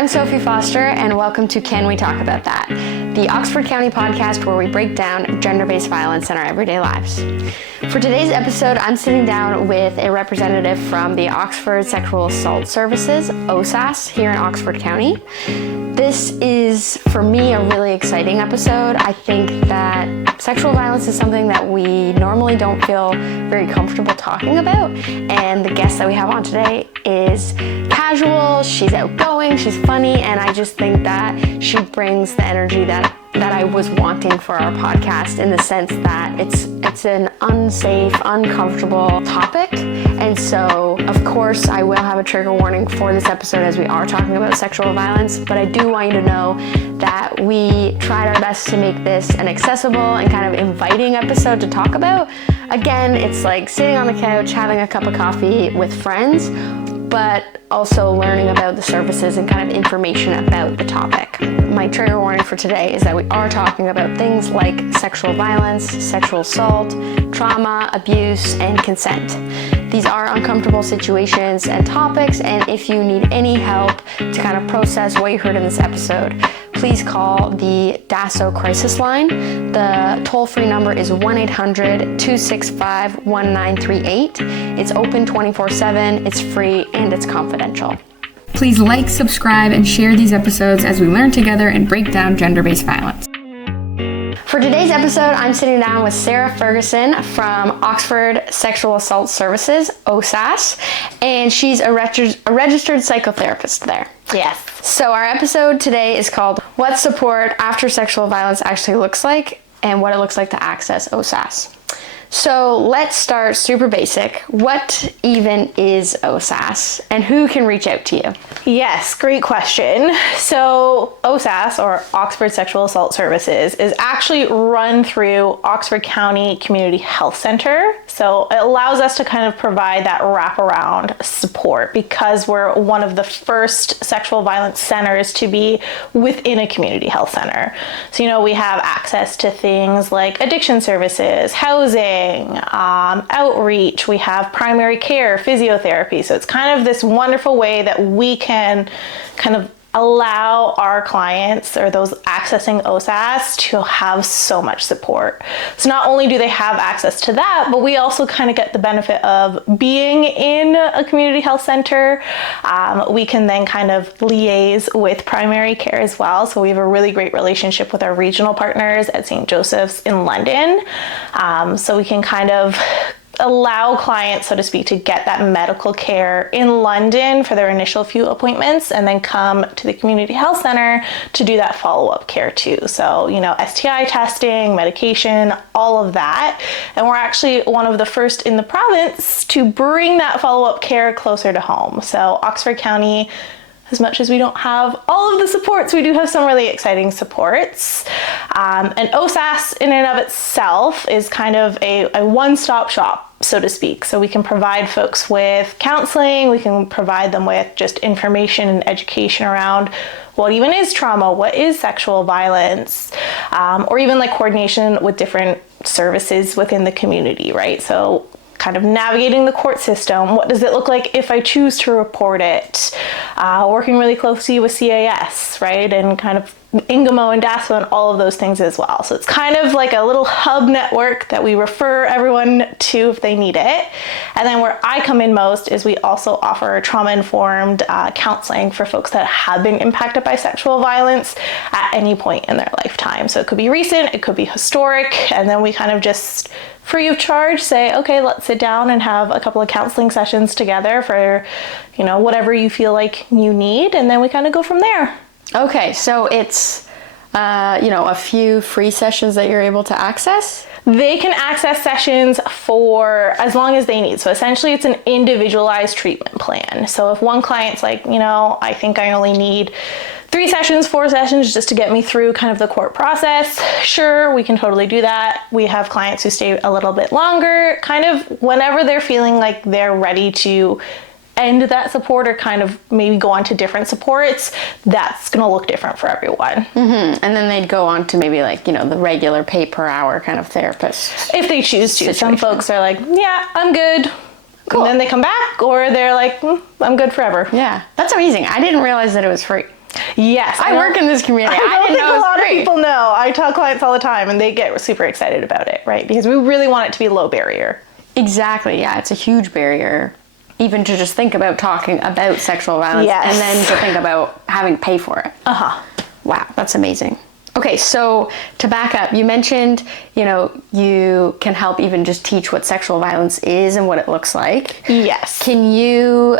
I'm Sophie Foster, and welcome to Can We Talk About That, the Oxford County podcast where we break down gender-based violence in our everyday lives. For today's episode, I'm sitting down with a representative from the Oxford Sexual Assault Services, OSAS, here in Oxford County. This is, for me, a really exciting episode. I think that sexual violence is something that we normally don't feel very comfortable talking about, and the guest that we have on today is casual, she's outgoing, she's funny, and I just think that she brings the energy that I was wanting for our podcast, in the sense that it's an unsafe, uncomfortable topic. And so, of course, I will have a trigger warning for this episode as we are talking about sexual violence, but I do want you to know that we tried our best to make this an accessible and kind of inviting episode to talk about. Again, it's like sitting on the couch, having a cup of coffee with friends, but also learning about the services and kind of information about the topic. My trigger warning for today is that we are talking about things like sexual violence, sexual assault, trauma, abuse, and consent. These are uncomfortable situations and topics, and if you need any help to kind of process what you heard in this episode, please call the DASO crisis line. The toll-free number is 1-800-265-1938. It's open 24/7, it's free, and it's confidential. Please like, subscribe, and share these episodes as we learn together and break down gender-based violence. For today's episode, I'm sitting down with Sarah Ferguson from Oxford Sexual Assault Services, OSAS, and she's a registered psychotherapist there. Yes. So our episode today is called What Support After Sexual Violence Actually Looks Like, and what it looks like to access OSAS. So let's start super basic. What even is OSAS, and who can reach out to you? Yes, great question. So OSAS, or Oxford Sexual Assault Services, is actually run through Oxford County Community Health Center. So it allows us to kind of provide that wraparound support because we're one of the first sexual violence centers to be within a community health center. So, we have access to things like addiction services, housing, outreach, we have primary care, physiotherapy. So it's kind of this wonderful way that we can kind of allow our clients or those accessing OSAS to have so much support. So not only do they have access to that, but we also kind of get the benefit of being in a community health center. We can then kind of liaise with primary care as well. So we have a really great relationship with our regional partners at St. Joseph's in London. So we can kind of allow clients, so to speak, to get that medical care in London for their initial few appointments and then come to the community health center to do that follow-up care too. So, STI testing, medication, all of that. And we're actually one of the first in the province to bring that follow-up care closer to home. So Oxford County, as much as we don't have all of the supports, we do have some really exciting supports. And OSAS in and of itself is kind of a one-stop shop, so to speak. So we can provide folks with counseling, we can provide them with just information and education around what even is trauma, what is sexual violence, or even like coordination with different services within the community, right? So kind of navigating the court system. What does it look like if I choose to report it? Working really closely with CAS, right? And kind of Ingamo and DASO and all of those things as well. So it's kind of like a little hub network that we refer everyone to if they need it. And then where I come in most is we also offer trauma-informed counseling for folks that have been impacted by sexual violence at any point in their lifetime. So it could be recent, it could be historic, and then we kind of just free of charge say, okay, let's sit down and have a couple of counseling sessions together for, whatever you feel like you need, and then we kind of go from there. Okay, so it's, a few free sessions that you're able to access? They can access sessions for as long as they need. So essentially it's an individualized treatment plan. So if one client's like, I think I only need 3 sessions, 4 sessions just to get me through kind of the court process, sure, we can totally do that. We have clients who stay a little bit longer, kind of whenever they're feeling like they're ready to end that support or kind of maybe go on to different supports. That's going to look different for everyone. Mm-hmm. And then they'd go on to maybe like, the regular pay per hour kind of therapist. If they choose to. Some folks are like, yeah, I'm good. Cool. And then they come back, or they're like, I'm good forever. Yeah, that's amazing. I didn't realize that it was free. Yes. I work in this community. I don't didn't think know it a was lot free. of people know. I tell clients all the time and they get super excited about it, right? Because we really want it to be low barrier. Exactly, yeah. It's a huge barrier, even to just think about talking about sexual violence Yes. and then to think about having to pay for it. Uh-huh. Wow, that's amazing. Okay, so to back up, you mentioned, you can help even just teach what sexual violence is and what it looks like. Yes. Can you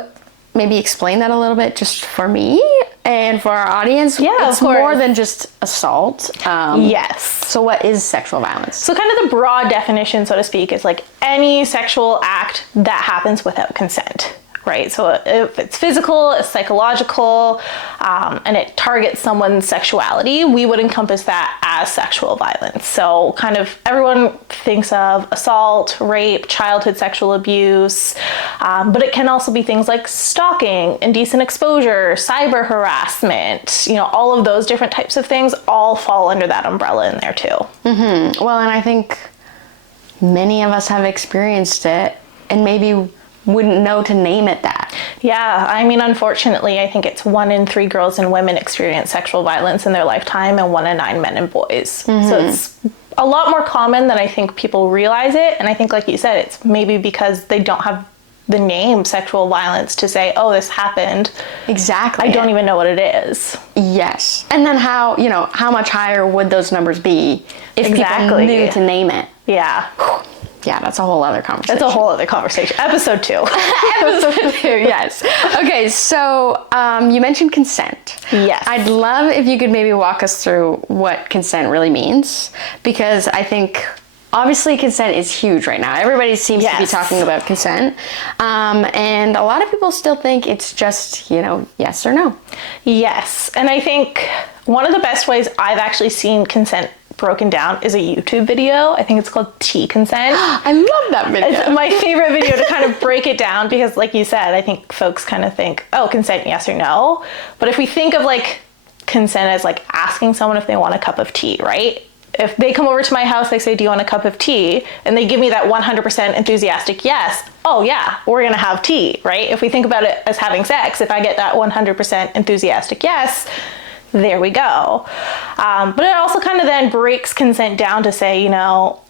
maybe explain that a little bit just for me and for our audience? Yeah, it's of course. more than just assault. Yes. So what is sexual violence? So kind of the broad definition, so to speak, is like any sexual act that happens without consent, right? So if it's physical, it's psychological, and it targets someone's sexuality, we would encompass that as sexual violence. So kind of everyone thinks of assault, rape, childhood sexual abuse, but it can also be things like stalking, indecent exposure, cyber harassment, all of those different types of things all fall under that umbrella in there too. Mm-hmm. Well, and I think many of us have experienced it and maybe wouldn't know to name it that. Yeah, I mean, unfortunately, I think it's 1 in 3 girls and women experience sexual violence in their lifetime and 1 in 9 men and boys. Mm-hmm. So it's a lot more common than I think people realize it. And I think, like you said, it's maybe because they don't have the name sexual violence to say, oh, this happened. Exactly. I don't even know what it is. Yes. And then how much higher would those numbers be if people knew to name it? Yeah. Yeah, that's a whole other conversation. That's a whole other conversation. Episode 2. Episode 2, yes. Okay, so you mentioned consent. Yes. I'd love if you could maybe walk us through what consent really means, because I think obviously consent is huge right now. Everybody seems to be talking about consent, and a lot of people still think it's just, yes or no. Yes, and I think one of the best ways I've actually seen consent broken down is a YouTube video. I think it's called T Consent. I love that video. It's my favorite video to kind of break it down because, like you said, I think folks kind of think, oh, consent, yes or no. But if we think of like consent as like asking someone if they want a cup of tea, right? If they come over to my house, they say, do you want a cup of tea? And they give me that 100% enthusiastic yes. Oh yeah, we're gonna have tea, right? If we think about it as having sex, if I get that 100% enthusiastic yes, there we go. But it also kind of then breaks consent down to say,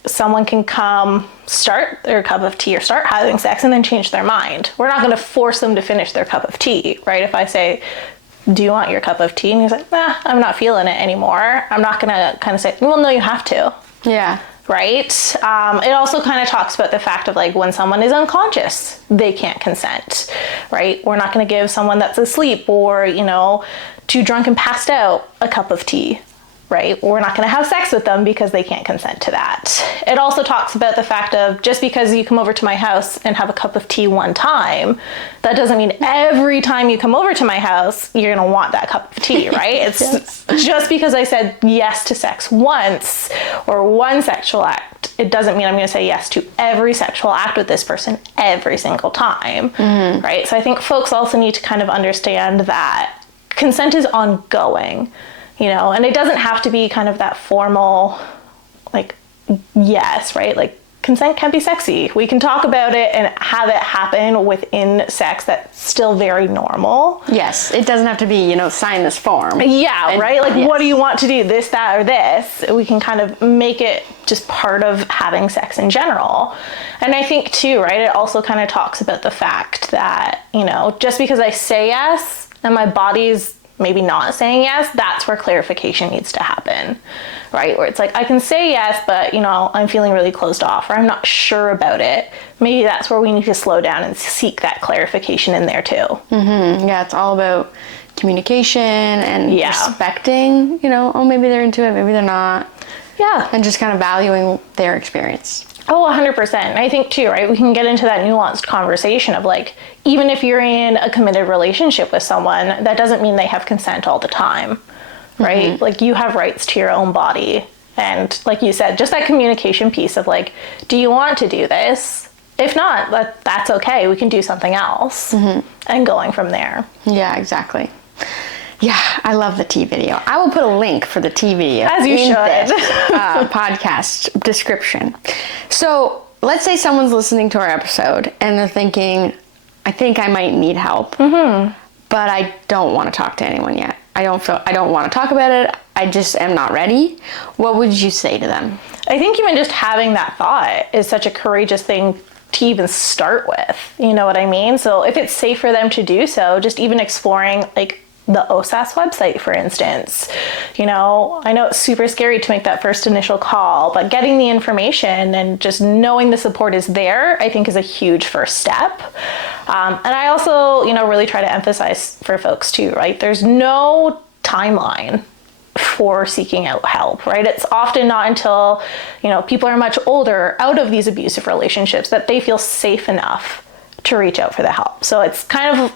someone can come start their cup of tea or start having sex and then change their mind. We're not going to force them to finish their cup of tea, right? If I say, do you want your cup of tea? And he's like, nah, I'm not feeling it anymore. I'm not going to kind of say, well, no, you have to. Yeah. Right? It also kind of talks about the fact of like when someone is unconscious, they can't consent, right? We're not going to give someone that's asleep or, too drunk and passed out a cup of tea, right? We're not going to have sex with them because they can't consent to that. It also talks about the fact of just because you come over to my house and have a cup of tea one time, that doesn't mean every time you come over to my house, you're going to want that cup of tea, right? It's just because I said yes to sex once or one sexual act, it doesn't mean I'm going to say yes to every sexual act with this person every single time, right? So I think folks also need to kind of understand that consent is ongoing, and it doesn't have to be kind of that formal, like, yes, right? Like, consent can be sexy. We can talk about it and have it happen within sex that's still very normal. Yes, it doesn't have to be, sign this form. Yeah, right? Like, what do you want to do? This, that, or this? We can kind of make it just part of having sex in general. And I think, too, right, it also kind of talks about the fact that, just because I say yes, and my body's maybe not saying yes, that's where clarification needs to happen, right? Where it's like, I can say yes, but, I'm feeling really closed off or I'm not sure about it. Maybe that's where we need to slow down and seek that clarification in there too. Mm-hmm. Yeah, it's all about communication and respecting, oh, maybe they're into it, maybe they're not. Yeah. And just kind of valuing their experience. Oh, 100%. And I think too, right, we can get into that nuanced conversation of like, even if you're in a committed relationship with someone, that doesn't mean they have consent all the time, right? Mm-hmm. Like you have rights to your own body. And like you said, just that communication piece of like, do you want to do this? If not, that's okay. We can do something else and going from there. Yeah, exactly. Yeah, I love the tea video. I will put a link for the tea video as you should. This podcast description. So let's say someone's listening to our episode and they're thinking, I think I might need help, but I don't want to talk to anyone yet. I don't want to talk about it. I just am not ready. What would you say to them? I think even just having that thought is such a courageous thing to even start with. You know what I mean? So if it's safe for them to do so, just even exploring like the OSAS website, for instance. You know, I know it's super scary to make that first initial call, but getting the information and just knowing the support is there, I think is a huge first step. And I also, you know, really try to emphasize for folks too, right? There's no timeline for seeking out help, right? It's often not until, you know, people are much older, out of these abusive relationships, that they feel safe enough to reach out for the help. So it's kind of,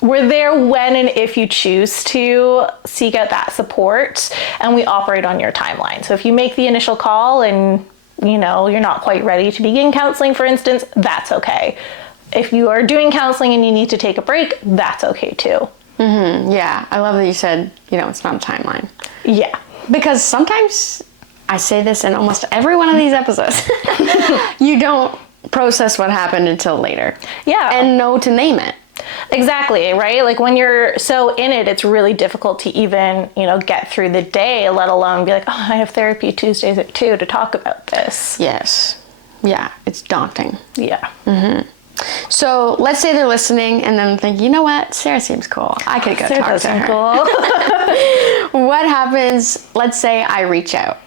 we're there when and if you choose to seek out that support, and we operate on your timeline. So if you make the initial call and, you know, you're not quite ready to begin counseling, for instance, that's okay. If you are doing counseling and you need to take a break, that's okay too. Mm-hmm. Yeah, I love that you said, you know, it's not a timeline. Yeah. Because sometimes, I say this in almost every one of these episodes, you don't process what happened until later. Yeah. And know to name it. Exactly, right? Like when you're so in it, it's really difficult to even, you know, get through the day, let alone be like, oh, I have therapy Tuesdays at 2 to talk about this. Yes. Yeah, it's daunting. Yeah. Mm-hmm. So let's say they're listening and then think, you know what, Sarah seems cool. I could go talk to her. Cool. What happens, let's say I reach out.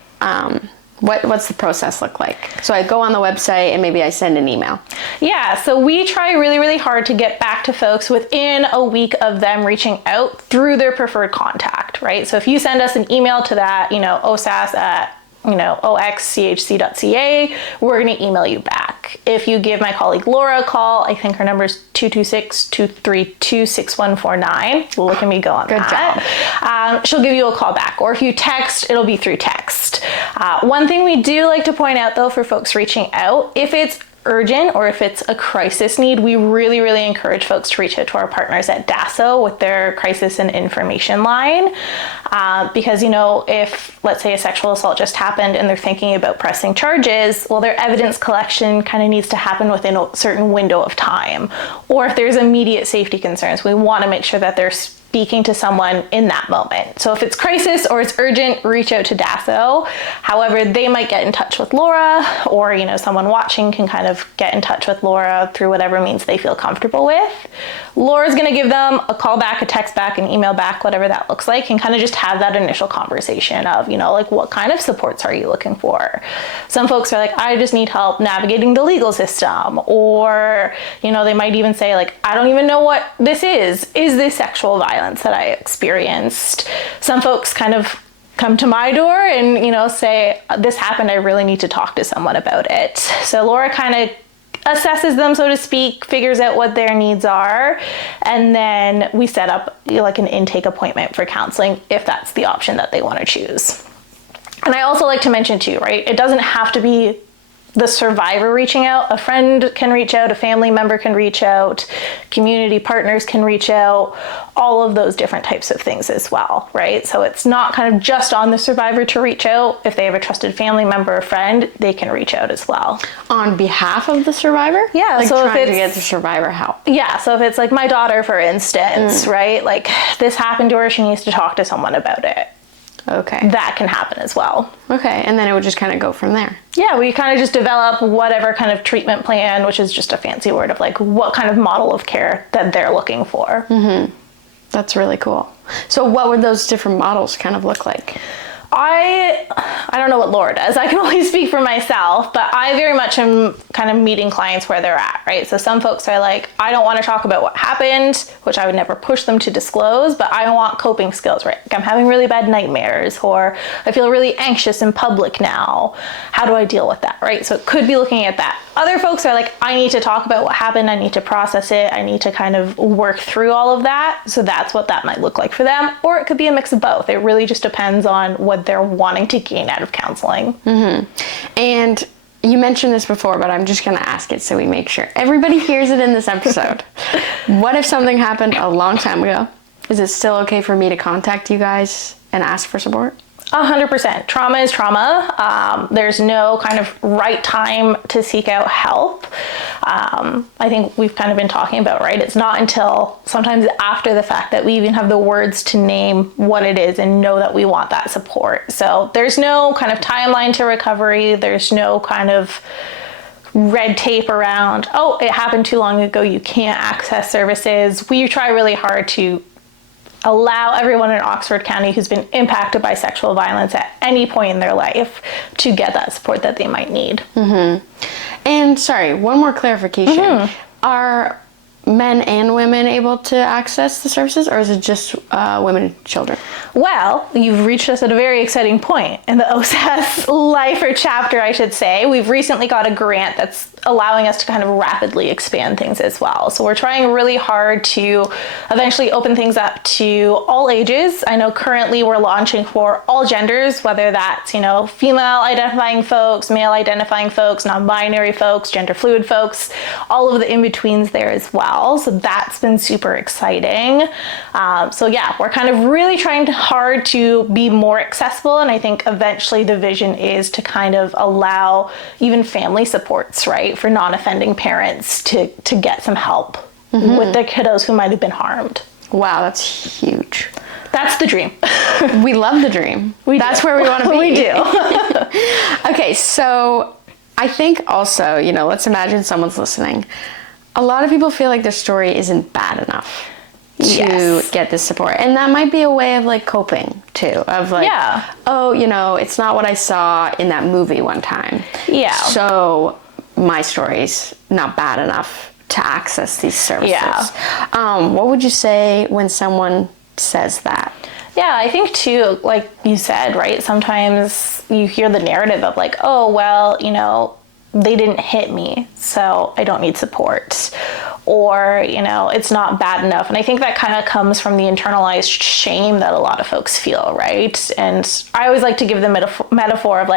What's the process look like? So I go on the website and maybe I send an email. Yeah, so we try really, really hard to get back to folks within a week of them reaching out through their preferred contact, right? So if you send us an email to that, you know, OSAS at, you know, oxchc.ca, we're going to email you back. If you give my colleague Laura a call, I think her number is 226-232-6149. Look at me go on Good that. job. She'll give you a call back. Or if you text, it'll be through text. One thing we do like to point out, though, for folks reaching out, if it's urgent or if it's a crisis need, we really, really encourage folks to reach out to our partners at DASO with their crisis and information line. Because, you know, if, let's say, a sexual assault just happened and they're thinking about pressing charges, well, their evidence collection kind of needs to happen within a certain window of time. Or if there's immediate safety concerns, we want to make sure that they're speaking to someone in that moment. So if it's crisis or it's urgent, reach out to DASO. However, they might get in touch with Laura, or, you know, someone watching can kind of get in touch with Laura through whatever means they feel comfortable with. Laura's going to give them a call back, a text back, an email back, whatever that looks like, and kind of just have that initial conversation of, you know, like, what kind of supports are you looking for? Some folks are like, I just need help navigating the legal system. Or, you know, they might even say, like, I don't even know what this is. Is this sexual violence that I experienced? Some folks kind of come to my door and, you know, say, this happened, I really need to talk to someone about it. So Laura kind of assesses them, so to speak, figures out what their needs are, and then we set up, you know, like an intake appointment for counseling if that's the option that they want to choose. And I also like to mention too, right, it doesn't have to be the survivor reaching out. A friend can reach out, a family member can reach out, community partners can reach out, all of those different types of things as well, right? So it's not kind of just on the survivor to reach out. If they have a trusted family member or friend, they can reach out as well. On behalf of the survivor? Yeah. Like so trying if to get the survivor help. Yeah, so if it's like my daughter, for instance, right? Like, this happened to her, she needs to talk to someone about it. Okay. That can happen as well. Okay, and then it would just kind of go from there. Yeah, we kind of just develop whatever kind of treatment plan, which is just a fancy word of like what kind of model of care that they're looking for. Mm-hmm. That's really cool. So what would those different models kind of look like? I don't know what Laura does. I can only speak for myself, but I very much am kind of meeting clients where they're at, right? So some folks are like, I don't want to talk about what happened, which I would never push them to disclose, but I want coping skills, right? Like, I'm having really bad nightmares, or I feel really anxious in public now. How do I deal with that, right? So it could be looking at that. Other folks are like, I need to talk about what happened. I need to process it. I need to kind of work through all of that. So that's what that might look like for them. Or it could be a mix of both. It really just depends on what they're wanting to gain out of counseling. Mm-hmm. And you mentioned this before, but I'm just going to ask it so we make sure everybody hears it in this episode. What if something happened a long time ago? Is it still okay for me to contact you guys and ask for support? 100%. Trauma is trauma. There's no kind of right time to seek out help. I think we've kind of been talking about, right? It's not until sometimes after the fact that we even have the words to name what it is and know that we want that support. So there's no kind of timeline to recovery. There's no kind of red tape around, oh, it happened too long ago, you can't access services. We try really hard to allow everyone in Oxford County who's been impacted by sexual violence at any point in their life to get that support that they might need. Mm-hmm. And sorry, one more clarification. Mm-hmm. Are men and women able to access the services, or is it just women and children? Well, you've reached us at a very exciting point in the OSAS life or chapter, I should say. We've recently got a grant that's allowing us to kind of rapidly expand things as well. So we're trying really hard to eventually open things up to all ages. I know currently we're launching for all genders, whether that's, female identifying folks, male identifying folks, non-binary folks, gender fluid folks, all of the in-betweens there as well. So that's been super exciting. We're kind of really trying hard to be more accessible. And I think eventually the vision is to kind of allow even family supports, right? For non-offending parents to get some help with their kiddos who might have been harmed. Wow, that's huge. That's the dream. We love the dream. That's where we want to be. We do. Okay, so I think also, let's imagine someone's listening. A lot of people feel like their story isn't bad enough to get this support. And that might be a way of coping too, of it's not what I saw in that movie one time. Yeah. So my story's not bad enough to access these services. Yeah. What would you say when someone says that? Yeah, I think too, like you said, right? Sometimes you hear the narrative of they didn't hit me, so I don't need support. Or, it's not bad enough. And I think that kind of comes from the internalized shame that a lot of folks feel, right? And I always like to give the metaphor of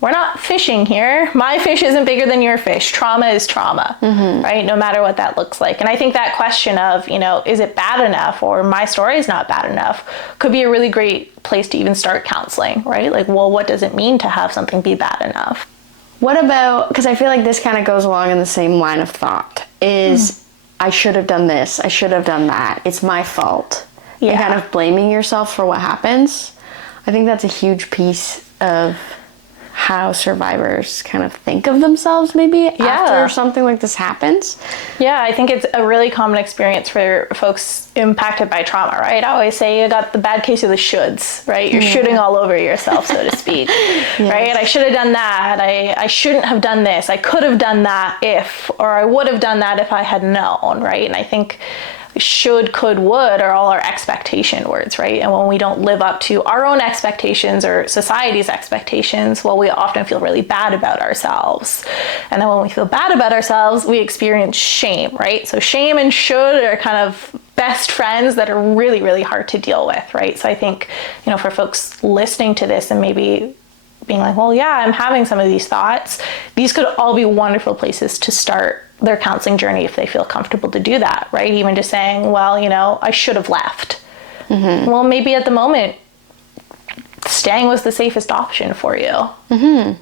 we're not fishing here. My fish isn't bigger than your fish. Trauma is trauma, right? No matter what that looks like. And I think that question of, is it bad enough, or my story is not bad enough, could be a really great place to even start counseling, right? What does it mean to have something be bad enough? What about, because I feel like this kind of goes along in the same line of thought, is I should have done this, I should have done that, it's my fault. Yeah. And kind of blaming yourself for what happens. I think that's a huge piece of how survivors kind of think of themselves maybe after something like this happens. Yeah, I think it's a really common experience for folks impacted by trauma, right? I always say you got the bad case of the shoulds, right? You're shooting all over yourself, so to speak, right? I should have done that. I shouldn't have done this. I could have done that or I would have done that if I had known, right? And I think should, could, would are all our expectation words, right? And when we don't live up to our own expectations or society's expectations, well, we often feel really bad about ourselves. And then when we feel bad about ourselves, we experience shame, right? So shame and should are kind of best friends that are really, really hard to deal with, right? So I think, for folks listening to this and maybe being like, well, yeah, I'm having some of these thoughts, these could all be wonderful places to start their counseling journey if they feel comfortable to do that, right? Even just saying, well, I should have left. Well, maybe at the moment, staying was the safest option for you,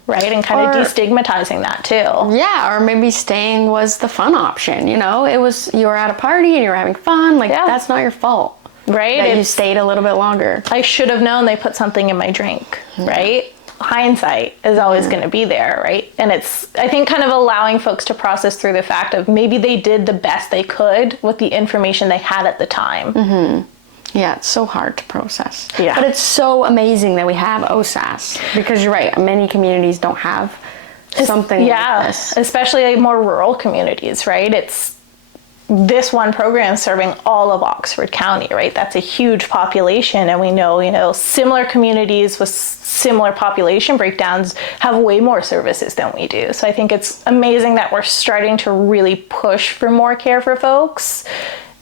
right? And kind of destigmatizing that too. Yeah, or maybe staying was the fun option, you were at a party and you were having fun, that's not your fault. Right? That you stayed a little bit longer. I should have known they put something in my drink, right? Hindsight is always going to be there, right? And it's, I think, kind of allowing folks to process through the fact of maybe they did the best they could with the information they had at the time. Yeah, it's so hard to process. Yeah. But it's so amazing that we have OSAS, because you're right, many communities don't have something like this. Especially more rural communities, right? It's this one program serving all of Oxford County, right? That's a huge population, and we know, similar communities with similar population breakdowns have way more services than we do. So I think it's amazing that we're starting to really push for more care for folks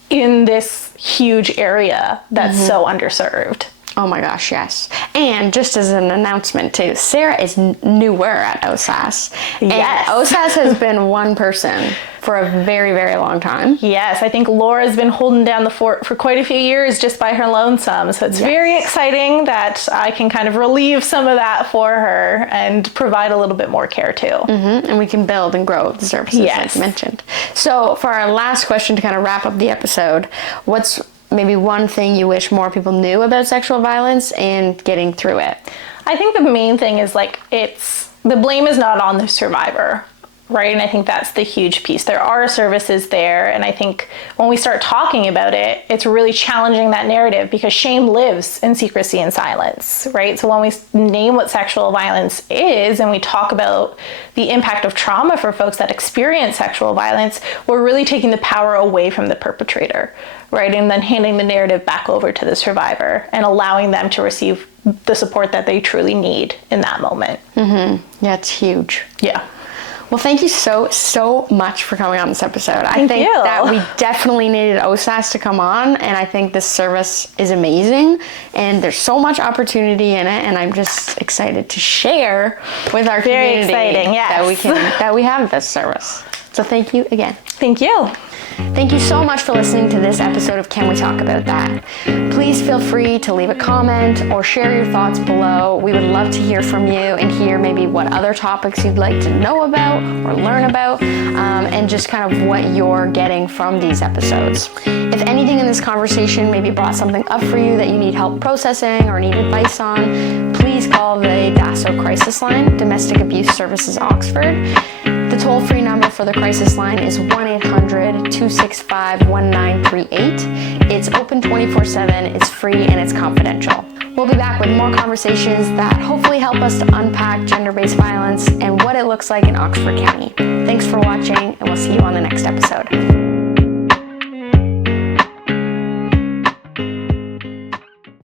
in this huge area that's so underserved. Oh my gosh, yes. And just as an announcement too, Sarah is newer at OSAS. Yes. And OSAS has been one person for a very, very long time. Yes, I think Laura's been holding down the fort for quite a few years just by her lonesome. So it's very exciting that I can kind of relieve some of that for her and provide a little bit more care too. Mm-hmm. And we can build and grow the services like you mentioned. So for our last question to kind of wrap up the episode, what's maybe one thing you wish more people knew about sexual violence and getting through it? I think the main thing is like the blame is not on the survivor, right? And I think that's the huge piece. There are services there, and I think when we start talking about it, it's really challenging that narrative because shame lives in secrecy and silence, right? So when we name what sexual violence is and we talk about the impact of trauma for folks that experience sexual violence, we're really taking the power away from the perpetrator, right? And then handing the narrative back over to the survivor and allowing them to receive the support that they truly need in that moment. Mm-hmm. Yeah, it's huge. Yeah. Well, thank you so much for coming on this episode. I think that we definitely needed OSAS to come on, and I think this service is amazing, and there's so much opportunity in it, and I'm just excited to share with our community that we have this service. So thank you again. Thank you. Thank you so much for listening to this episode of Can We Talk About That? Please feel free to leave a comment or share your thoughts below. We would love to hear from you and hear maybe what other topics you'd like to know about or learn about, and just kind of what you're getting from these episodes. If anything in this conversation maybe brought something up for you that you need help processing or need advice on, please call the DASO Crisis Line, Domestic Abuse Services Oxford. The toll-free number for the crisis line is 1-800-265-1938. It's open 24/7, it's free, and it's confidential. We'll be back with more conversations that hopefully help us to unpack gender-based violence and what it looks like in Oxford County. Thanks for watching, and we'll see you on the next episode.